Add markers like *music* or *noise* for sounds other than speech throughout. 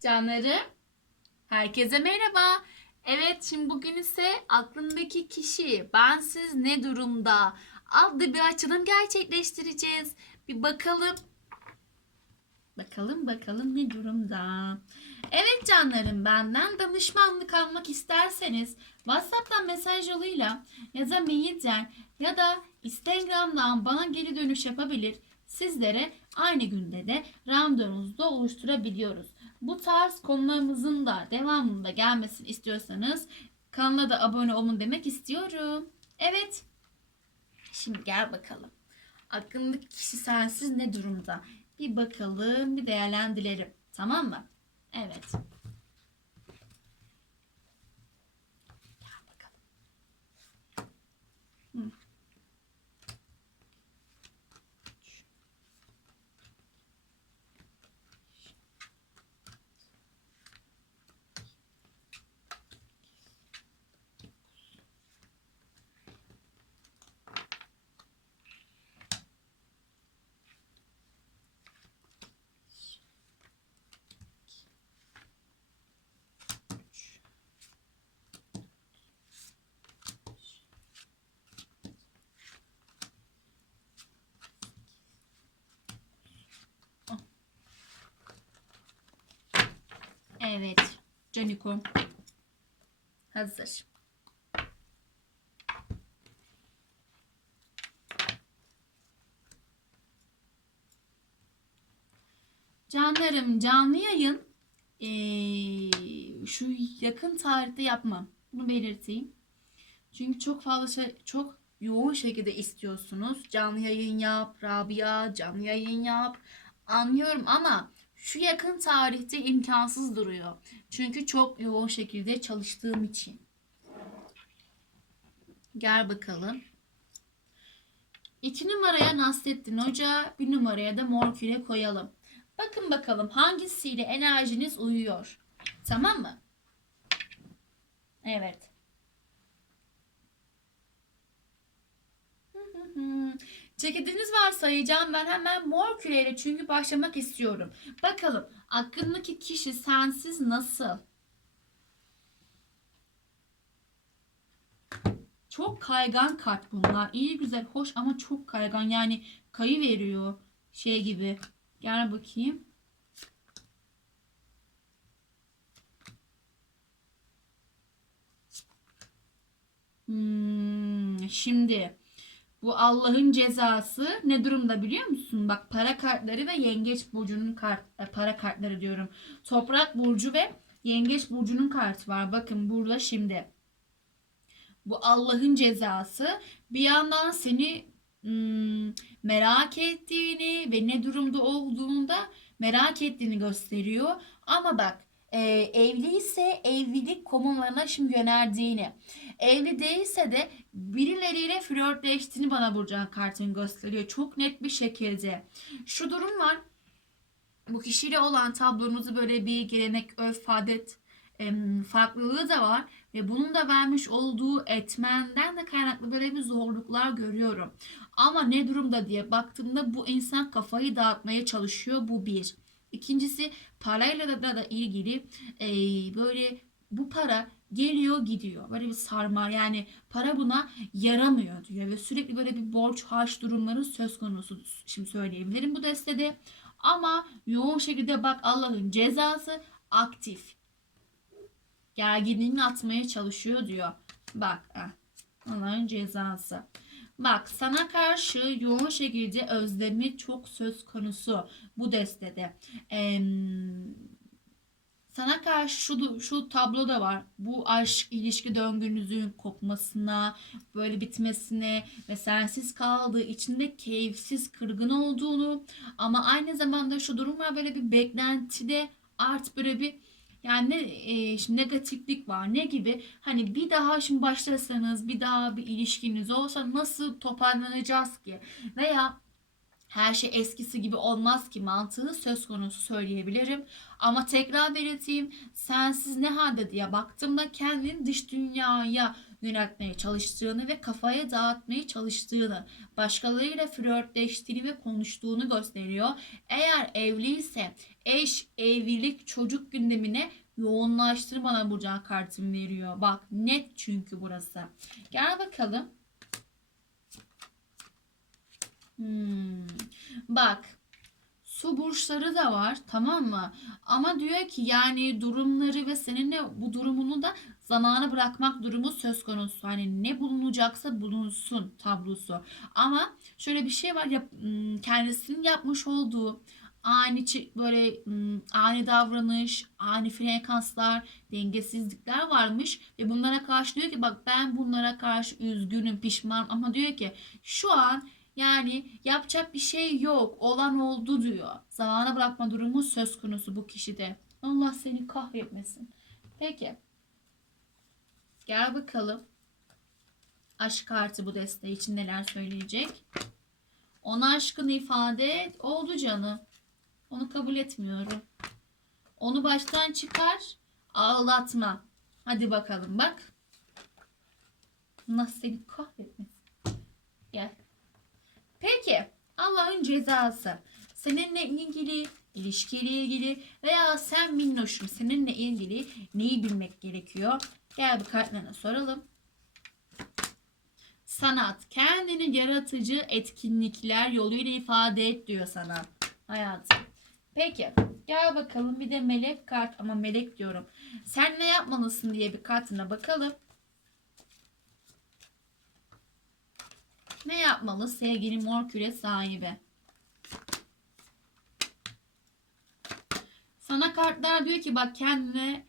Canlarım, herkese merhaba. Evet, şimdi bugün ise aklındaki kişi, bensiz ne durumda adlı bir açılım gerçekleştireceğiz. Bir bakalım. Bakalım bakalım ne durumda. Evet canlarım, benden danışmanlık almak isterseniz WhatsApp'tan mesaj yoluyla ya da mailden ya da Instagram'dan bana geri dönüş yapabilir. Sizlere aynı günde de randevunuzu da oluşturabiliyoruz. Bu tarz konularımızın da devamında gelmesini istiyorsanız kanala da abone olun demek istiyorum. Evet. Şimdi gel bakalım. Aklındaki kişi sensiz ne durumda? Bir bakalım, bir değerlendirelim. Tamam mı? Evet. Evet. Canikom. Hazır. Canlarım canlı yayın eee, şu yakın tarihte yapmam. Bunu belirteyim. Çünkü çok fazla şey, çok yoğun şekilde istiyorsunuz. Canlı yayın yap, Rabia, canlı yayın yap. Anlıyorum ama şu yakın tarihte imkansız duruyor. Çünkü çok yoğun şekilde çalıştığım için. Gel bakalım. İki numaraya Nasrettin Hoca, bir numaraya da Morkül'e koyalım. Bakın bakalım hangisiyle enerjiniz uyuyor. Tamam mı? Evet. Ceketiniz var sayacağım ben hemen mor küreyle çünkü başlamak istiyorum. Bakalım aklındaki kişi sensiz nasıl? Çok kaygan kart bunlar. İyi güzel hoş ama çok kaygan yani kayı veriyor şey gibi. Gel bakayım. Hmm, şimdi bu Allah'ın cezası ne durumda biliyor musun? Bak para kartları ve yengeç burcunun kart e, para kartları diyorum. Toprak burcu ve yengeç burcunun kartı var. Bakın burada şimdi. Bu Allah'ın cezası bir yandan seni hmm, merak ettiğini ve ne durumda olduğunda merak ettiğini gösteriyor. Ama bak e, evliyse evlilik konularına şimdi yöneldiğini, evli değilse de birileriyle flörtleştiğini bana Burcan kartın gösteriyor. Çok net bir şekilde. Şu durum var. Bu kişiyle olan tablonuzu böyle bir gelenek, örf, adet em, farklılığı da var. Ve bunun da vermiş olduğu etmenden de kaynaklı böyle bir zorluklar görüyorum. Ama ne durumda diye baktığımda bu insan kafayı dağıtmaya çalışıyor. Bu bir. İkincisi parayla da, da, da ilgili e, böyle bu para geliyor gidiyor. Böyle bir sarma yani para buna yaramıyor diyor ve sürekli böyle bir borç harç durumları söz konusu. Şimdi söyleyebilirim bu destede. Ama yoğun şekilde bak Allah'ın cezası aktif. Gerginliğini atmaya çalışıyor diyor. Bak Allah'ın cezası. Bak sana karşı yoğun şekilde özlemi çok söz konusu bu destede. Ee, sana karşı şu, şu tablo da var. Bu aşk ilişki döngünüzün kopmasına, böyle bitmesine ve sensiz kaldığı içinde keyifsiz, kırgın olduğunu ama aynı zamanda şu durum var böyle bir beklentide artık böyle bir yani ne, e, şimdi negatiflik var ne gibi hani bir daha şimdi başlasanız bir daha bir ilişkiniz olsa nasıl toparlanacağız ki veya her şey eskisi gibi olmaz ki mantığı söz konusu söyleyebilirim. Ama tekrar belirteyim sensiz ne halde diye baktığımda kendini dış dünyaya yöneltmeye çalıştığını ve kafaya dağıtmaya çalıştığını, başkalarıyla flörtleştiğini ve konuştuğunu gösteriyor. Eğer evliyse eş, evlilik, çocuk gündemine yoğunlaştır bana Burcan kartını veriyor. Bak net çünkü burası. Gel bakalım. Hmm. Bak su burçları da var tamam mı? Ama diyor ki yani durumları seninle bu durumunu da zamana bırakmak durumu söz konusu. Hani ne bulunacaksa bulunsun tablosu. Ama şöyle bir şey var ya kendisinin yapmış olduğu ani böyle ani davranış, ani frekanslar, dengesizlikler varmış ve bunlara karşı diyor ki bak ben bunlara karşı üzgünüm, pişman ama diyor ki şu an yani yapacak bir şey yok. Olan oldu diyor. Zamana bırakma durumu söz konusu bu kişide. Allah seni kahretmesin. Peki. Gel bakalım. Aşk kartı bu desteği için neler söyleyecek? Ona aşkını ifade et. Oldu canım. Onu kabul etmiyorum. Onu baştan çıkar. Ağlatma. Hadi bakalım bak. Allah seni kahretmesin. Gel. Peki Allah'ın cezası seninle ilgili, ilişkiyle ilgili veya sen minnoşum seninle ilgili neyi bilmek gerekiyor? Gel bir kartlarına soralım. Sanat kendini yaratıcı etkinlikler yoluyla ifade et diyor sana hayatım. Peki gel bakalım bir de melek kart ama melek diyorum. Sen ne yapmalısın diye bir kartına bakalım. Ne yapmalı sevgili mor küre sahibi? Kartlar diyor ki bak kendine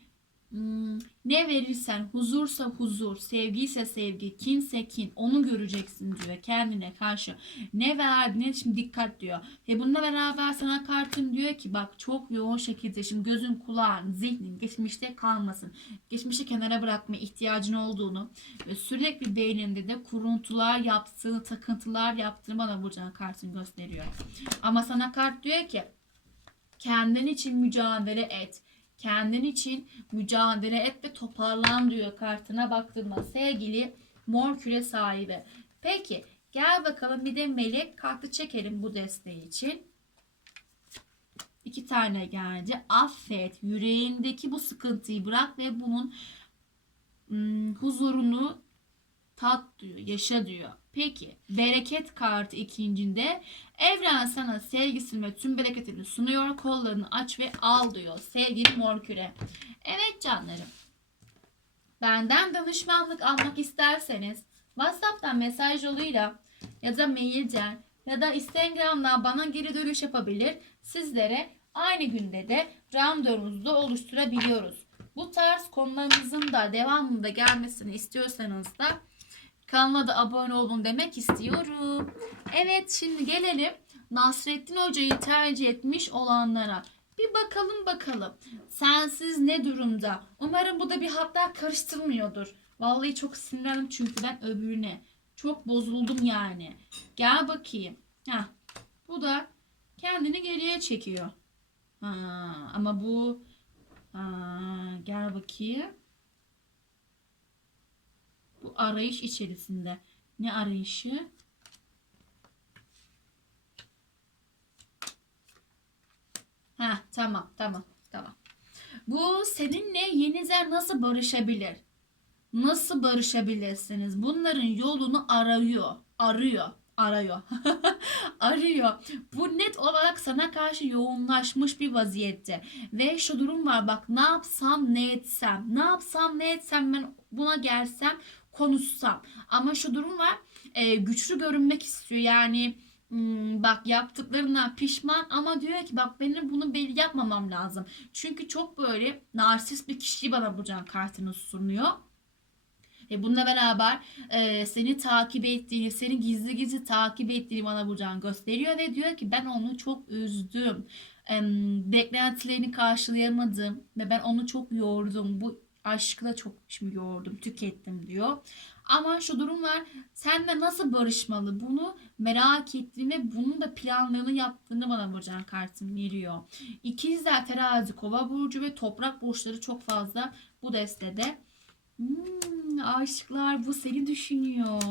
ne verirsen huzursa huzur, sevgiyse sevgi, kinse kin onu göreceksin diyor kendine karşı. Ne verdiğine şimdi dikkat diyor. Ve bununla beraber sana kartın diyor ki bak çok yoğun şekilde şimdi gözün kulağın zihnin geçmişte kalmasın. Geçmişi kenara bırakma ihtiyacın olduğunu ve sürekli beyninde de kuruntular yaptığını, takıntılar yaptığını bana Burcan kartın gösteriyor. Ama sana kart diyor ki kendin için mücadele et. Kendin için mücadele et ve toparlan diyor kartına baktığımda sevgili mor küre sahibi. Peki gel bakalım bir de melek kartı çekelim bu desteği için. İki tane geldi. Affet. Yüreğindeki bu sıkıntıyı bırak ve bunun hmm, huzurunu tat diyor. Yaşa diyor. Peki bereket kartı ikincinde evren sana sevgisini ve tüm bereketini sunuyor. Kollarını aç ve al diyor. Sevgili mor küre. Evet canlarım. Benden danışmanlık almak isterseniz WhatsApp'tan mesaj yoluyla ya da mailden ya da Instagram'dan bana geri dönüş yapabilir. Sizlere aynı günde de randevunuzu da oluşturabiliyoruz. Bu tarz konularımızın da devamında gelmesini istiyorsanız da kanala da abone olun demek istiyorum. Evet şimdi gelelim Nasrettin Hoca'yı tercih etmiş olanlara. Bir bakalım bakalım. Sensiz ne durumda? Umarım bu da bir hatlar karıştırmıyordur. Vallahi çok sinirlendim çünkü ben öbürüne. Çok bozuldum yani. Gel bakayım. Heh. Bu da kendini geriye çekiyor. Ha, ama bu ha, gel bakayım. Bu arayış içerisinde. Ne arayışı? Ha tamam tamam tamam. Bu seninle yeniden nasıl barışabilir? Nasıl barışabilirsiniz? Bunların yolunu arıyor. Arıyor. Arıyor. *laughs* arıyor. Bu net olarak sana karşı yoğunlaşmış bir vaziyette. Ve şu durum var bak ne yapsam ne etsem. Ne yapsam ne etsem ben buna gelsem konuşsam. Ama şu durum var e, güçlü görünmek istiyor. Yani hmm, bak yaptıklarından pişman ama diyor ki bak benim bunu belli yapmamam lazım. Çünkü çok böyle narsist bir kişi bana bu can kartını sunuyor. Ve bununla beraber e, seni takip ettiğini, seni gizli gizli takip ettiğini bana Burcan gösteriyor ve diyor ki ben onu çok üzdüm. E, beklentilerini karşılayamadım ve ben onu çok yordum. Bu aşkla çok şimdi yordum, tükettim diyor. Ama şu durum var. Senle nasıl barışmalı? Bunu merak ettiğini ve bunun da planlarını yaptığını bana Burcan kartım veriyor. İkizler, terazi, kova burcu ve toprak burçları çok fazla bu destede. Hmm, aşıklar bu seni düşünüyor.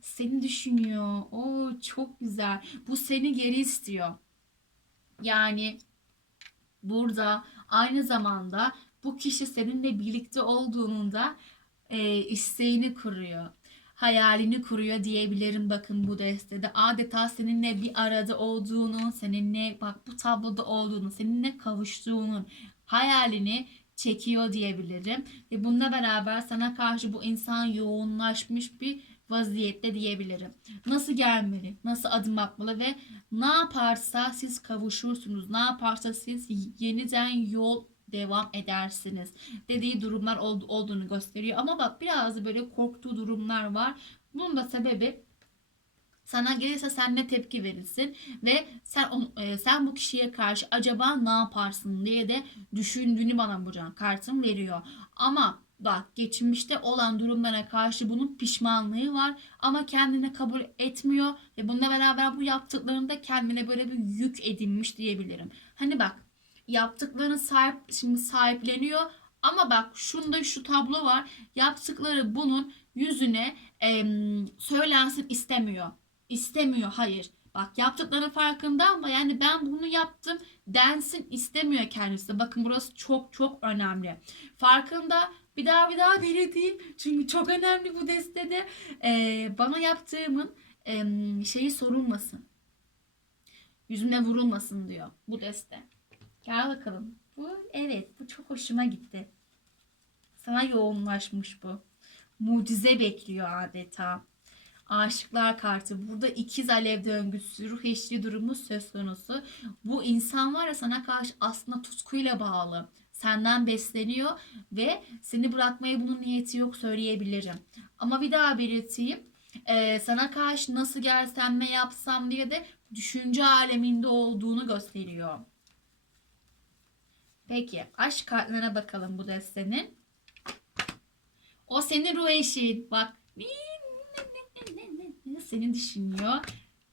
Seni düşünüyor. O çok güzel. Bu seni geri istiyor. Yani burada aynı zamanda bu kişi seninle birlikte olduğunun da e, isteğini kuruyor. Hayalini kuruyor diyebilirim bakın bu destede. Adeta seninle bir arada olduğunu, seninle bak bu tabloda olduğunu, seninle kavuştuğunun hayalini çekiyor diyebilirim. Ve bununla beraber sana karşı bu insan yoğunlaşmış bir vaziyette diyebilirim. Nasıl gelmeli, nasıl adım atmalı ve ne yaparsa siz kavuşursunuz. Ne yaparsa siz yeniden yol devam edersiniz dediği durumlar ol- olduğunu gösteriyor. Ama bak biraz böyle korktuğu durumlar var. Bunun da sebebi sana gelirse sen ne tepki verirsin ve sen e, sen bu kişiye karşı acaba ne yaparsın diye de düşündüğünü bana bu can kartım veriyor. Ama bak geçmişte olan durumlara karşı bunun pişmanlığı var ama kendine kabul etmiyor ve bununla beraber bu yaptıklarında kendine böyle bir yük edinmiş diyebilirim. Hani bak yaptıklarını sahip şimdi sahipleniyor ama bak şunda şu tablo var. Yaptıkları bunun yüzüne em, söylensin istemiyor. İstemiyor hayır. Bak yaptıklarının farkında ama yani ben bunu yaptım densin istemiyor kendisi. Bakın burası çok çok önemli. Farkında bir daha bir daha belirteyim. Çünkü çok önemli bu destede. Ee, bana yaptığımın em, şeyi sorulmasın. Yüzüne vurulmasın diyor bu deste. Gel bakalım. Bu evet bu çok hoşuma gitti. Sana yoğunlaşmış bu. Mucize bekliyor adeta. Aşıklar kartı. Burada ikiz alev döngüsü, ruh eşliği durumu söz konusu. Bu insan var ya sana karşı aslında tutkuyla bağlı. Senden besleniyor ve seni bırakmaya bunun niyeti yok söyleyebilirim. Ama bir daha belirteyim. Ee, sana karşı nasıl gelsem ne yapsam diye de düşünce aleminde olduğunu gösteriyor. Peki aşk kartlarına bakalım bu destenin. O senin ruh eşin. Bak seni düşünüyor.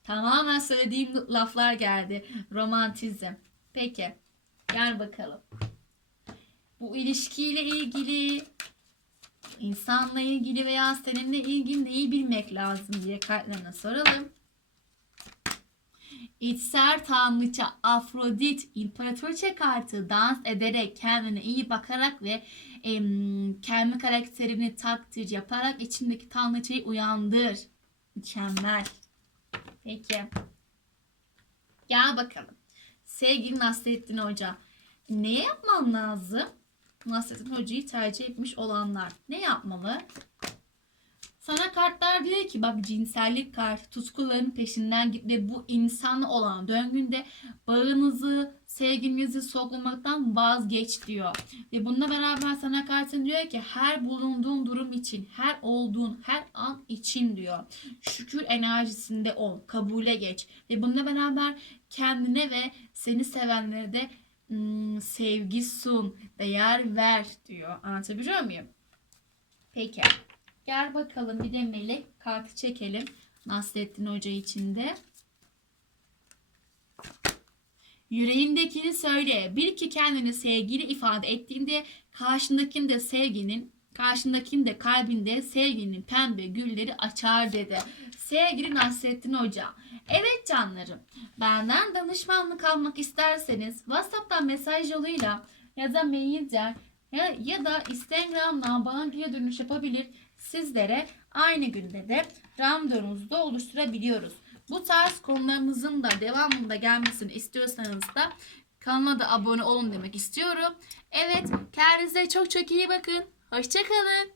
Tamamen söylediğim laflar geldi. Romantizm. Peki. Gel bakalım. Bu ilişkiyle ilgili insanla ilgili veya seninle ilgili neyi bilmek lazım diye kartlarına soralım. İçsel tanrıça Afrodit imparatoriçe kartı dans ederek kendine iyi bakarak ve em, kendi karakterini takdir yaparak içindeki tanrıçayı uyandır. Mükemmel. Peki. Gel bakalım. Sevgili Nasrettin Hoca. Ne yapman lazım? Nasrettin Hoca'yı tercih etmiş olanlar. Ne yapmalı? Sana kartlar diyor ki bak cinsellik kartı tutkuların peşinden git ve bu insanla olan döngünde bağınızı, sevginizi soklamaktan vazgeç diyor. Ve bununla beraber sana kartın diyor ki her bulunduğun durum için, her olduğun her an için diyor. Şükür enerjisinde ol, kabule geç. Ve bununla beraber kendine ve seni sevenlere de sevgi sun, değer ver diyor. Anlatabiliyor muyum? Peki. Gel bakalım bir de melek kartı çekelim. Nasrettin Hoca içinde. Yüreğindekini söyle. Bil ki kendini sevgili ifade ettiğinde karşındakinin de sevginin karşındakinin de kalbinde sevginin pembe gülleri açar dedi. Sevgili Nasrettin Hoca. Evet canlarım. Benden danışmanlık almak isterseniz WhatsApp'tan mesaj yoluyla ya da mailden ya, ya da Instagram'dan bana geri dönüş yapabilir. Sizlere aynı günde de randevunuzu oluşturabiliyoruz. Bu tarz konularımızın da devamında gelmesini istiyorsanız da kanalıma da abone olun demek istiyorum. Evet kendinize çok çok iyi bakın. Hoşçakalın.